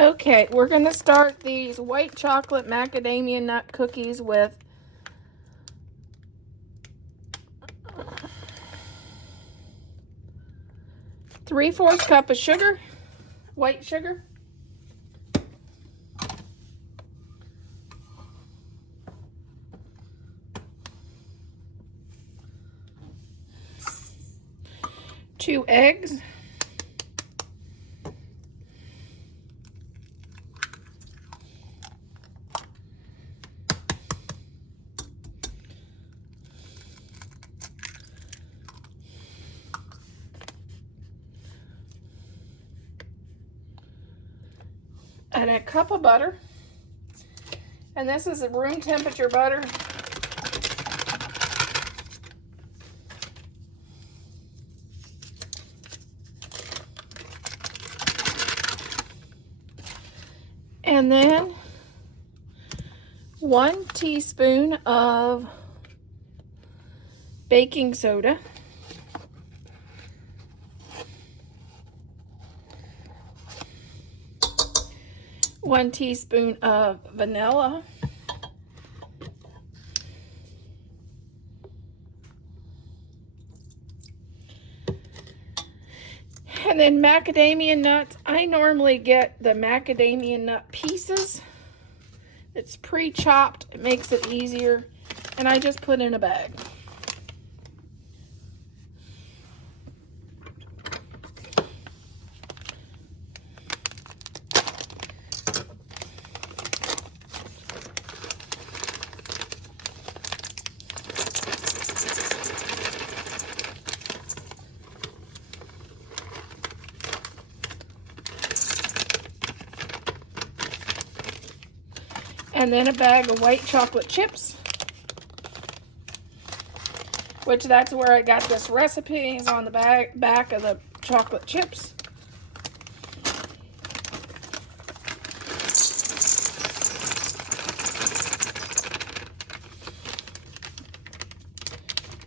Okay, we're going to start these white chocolate macadamia nut cookies with 3/4 cup of sugar, white sugar. Two eggs. And a cup of butter. And this is a room temperature butter. And then 1 teaspoon of baking soda. 1 teaspoon of vanilla. And then macadamia nuts. I normally get the macadamia nut pieces. It's pre-chopped. It makes it easier. And I just put in a bag. And then a bag of white chocolate chips, which that's where I got this recipe, is on the back of the chocolate chips.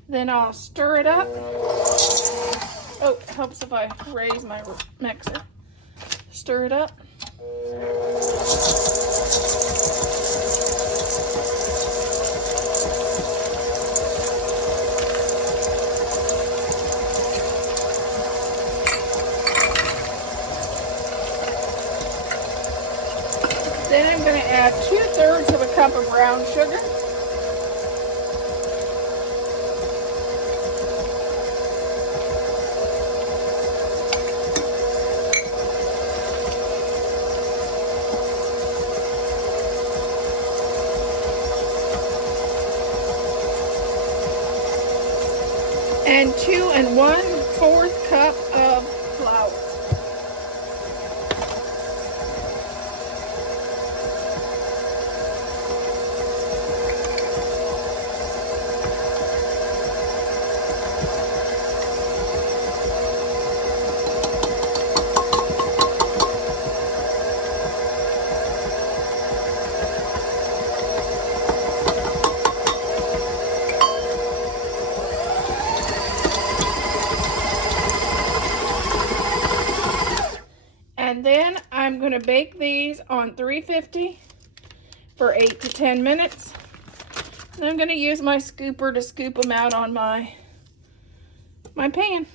Then I'll stir it up. Oh, it helps if I raise my mixer. Stir it up. Then I'm going to add 2/3 of a cup of brown sugar. And 2 1/4 cup of flour. And then I'm going to bake these on 350 for 8 to 10 minutes. And I'm going to use my scooper to scoop them out on my pan.